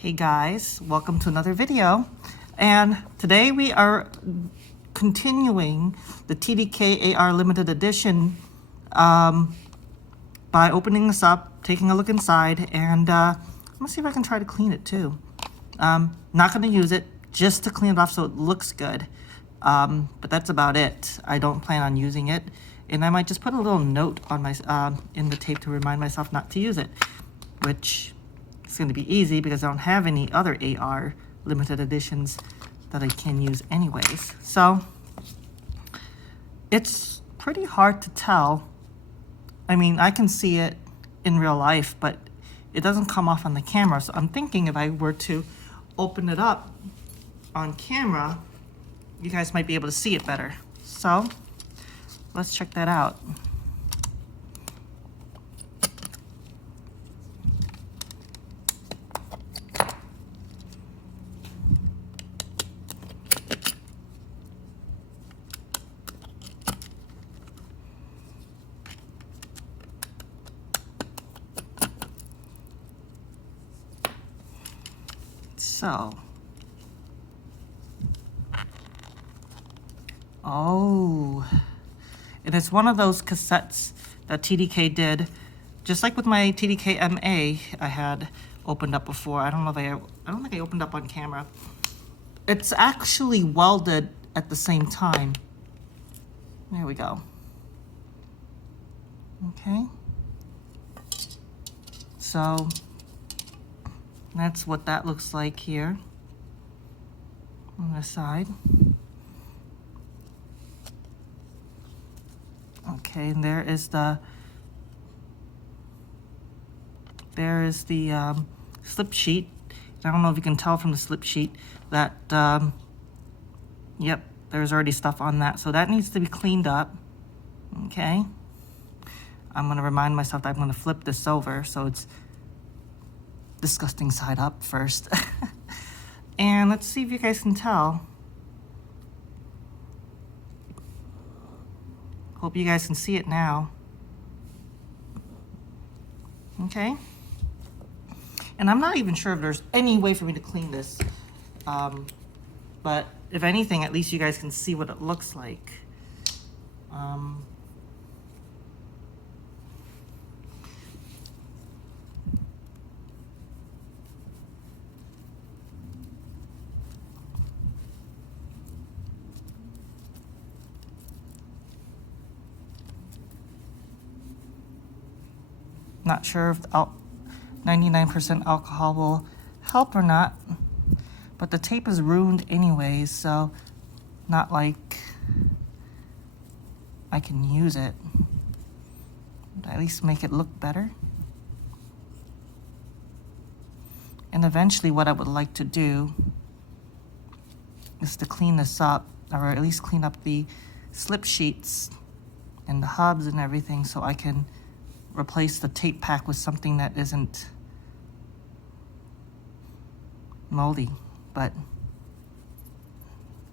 Hey guys, welcome to another video. And today we are continuing the TDK AR limited edition by opening this up, taking a look inside, and I'm gonna see if I can try to clean it too. Not gonna use it, just to clean it off so it looks good. But that's about it. I don't plan on using it. And I might just put a little note on my in the tape to remind myself not to use it, which it's going to be easy because I don't have any other AR limited editions that I can use anyways. So it's pretty hard to tell. I mean, I can see it in real life, but it doesn't come off on the camera. So I'm thinking if I were to open it up on camera, you guys might be able to see it better. So let's check that out. So, oh, and it's one of those cassettes that TDK did, just like with my TDK MA I had opened up before. I don't think I opened up on camera. It's actually welded at the same time. There we go. Okay. So that's what that looks like here on the side. Okay, and there is the slip sheet. I don't know if you can tell from the slip sheet that, yep, there's already stuff on that. So that needs to be cleaned up. Okay. I'm going to remind myself that I'm going to flip this over so it's disgusting side up first. And let's see if you guys can tell. Hope you guys can see it now. Okay. And I'm not even sure if there's any way for me to clean this. But if anything, at least you guys can see what it looks like. Not sure if 99% alcohol will help or not, but the tape is ruined anyways, so not like I can use it. But at least make it look better. And eventually what I would like to do is to clean this up, or at least clean up the slip sheets and the hubs and everything so I can replace the tape pack with something that isn't moldy, but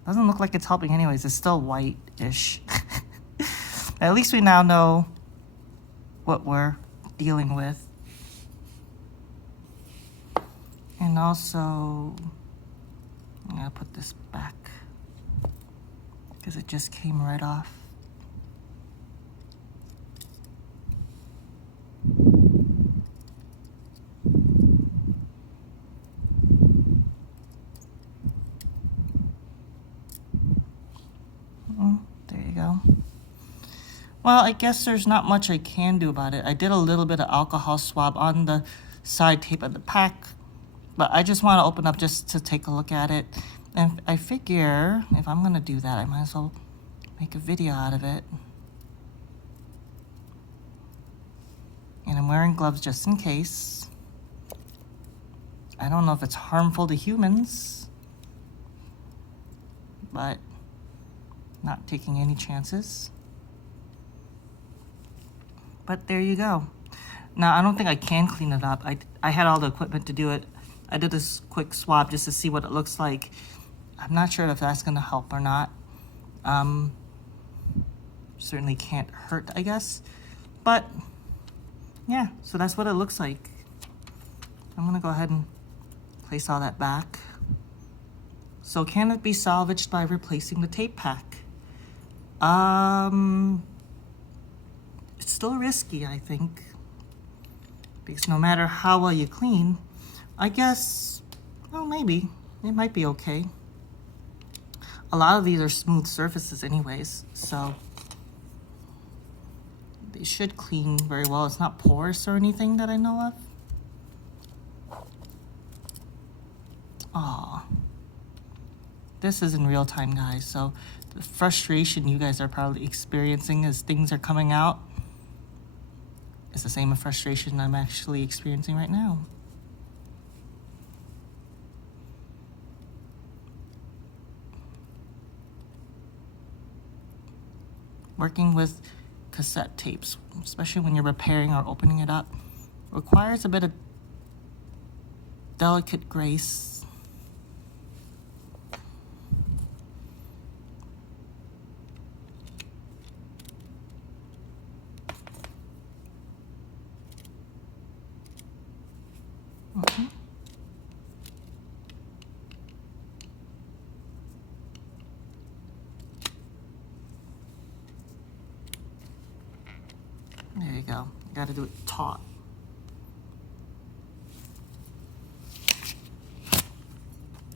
doesn't look like it's helping anyways. It's still white-ish. At least we now know what we're dealing with. And also, I'm gonna put this back because it just came right off. There you go. Well, I guess there's not much I can do about it. I did a little bit of alcohol swab on the side tape of the pack, but I just want to open up just to take a look at it. And I figure if I'm gonna do that, I might as well make a video out of it. And I'm wearing gloves just in case. I don't know if it's harmful to humans, but not taking any chances. But there you go. Now, I don't think I can clean it up. I had all the equipment to do it. I did this quick swab just to see what it looks like. I'm not sure if that's gonna help or not. Certainly can't hurt, I guess. But yeah, so that's what it looks like. I'm gonna go ahead and Place all that back. So can it be salvaged by replacing the tape pack? It's still risky, I think, because no matter how well you clean, I guess, well, maybe it might be okay. A lot of these are smooth surfaces anyways, so they should clean very well. It's not porous or anything that I know of. Aw. This is in real time, guys, so the frustration you guys are probably experiencing as things are coming out is the same frustration I'm actually experiencing right now. Working with cassette tapes, especially when you're repairing or opening it up, requires a bit of delicate grace. There you go. Got to do it taut.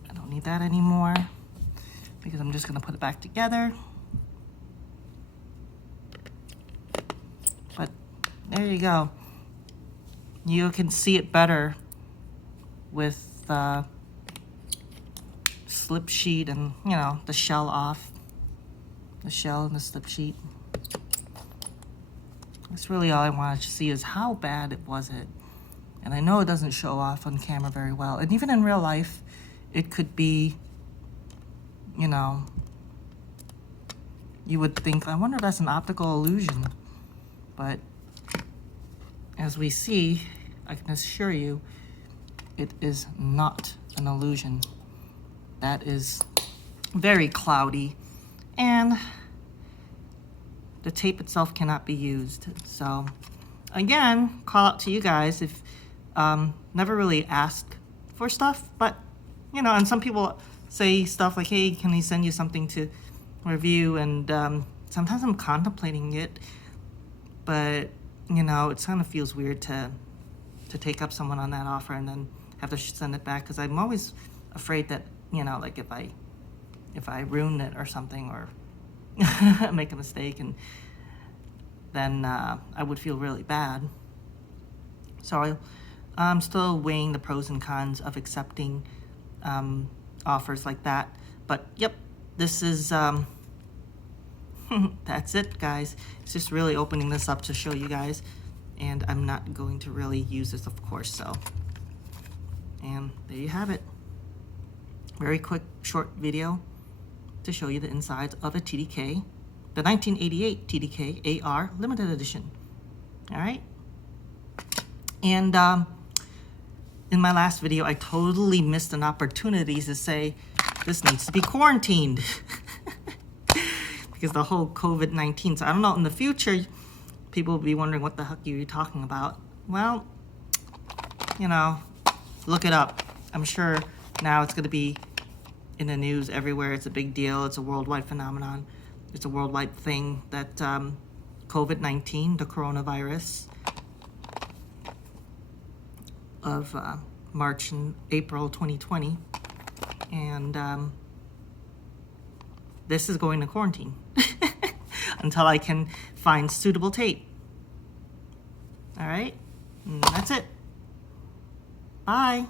I don't need that anymore because I'm just going to put it back together. But there you go. You can see it better with the slip sheet and, you know, the shell off. The shell and the slip sheet. That's really all I wanted to see, is how bad it was it. And I know it doesn't show off on camera very well. And even in real life, it could be, you know, you would think, I wonder if that's an optical illusion. But as we see, I can assure you, it is not an illusion. That is very cloudy. And the tape itself cannot be used. So again, call out to you guys if never really ask for stuff, but you know, and some people say stuff like, hey, can I send you something to review? And sometimes I'm contemplating it, but you know, it kind of feels weird to take up someone on that offer and then have to send it back, because I'm always afraid that, you know, like if I ruin it or something, or make a mistake, and then I would feel really bad. So I'm still weighing the pros and cons of accepting offers like that. But yep, this is that's it, guys. It's just really opening this up to show you guys, and I'm not going to really use this, of course. So, and there you have it. Very quick, short video to show you the insides of a TDK, the 1988 TDK AR limited edition. All right. And in my last video, I totally missed an opportunity to say this needs to be quarantined because the whole COVID-19. So I don't know, in the future, people will be wondering what the heck are you talking about? Well, you know, look it up. I'm sure now it's going to be in the news everywhere. It's a big deal. It's a worldwide phenomenon. It's a worldwide thing that COVID-19, the coronavirus of March and April 2020. And this is going to quarantine until I can find suitable tape. All right, and that's it. Bye.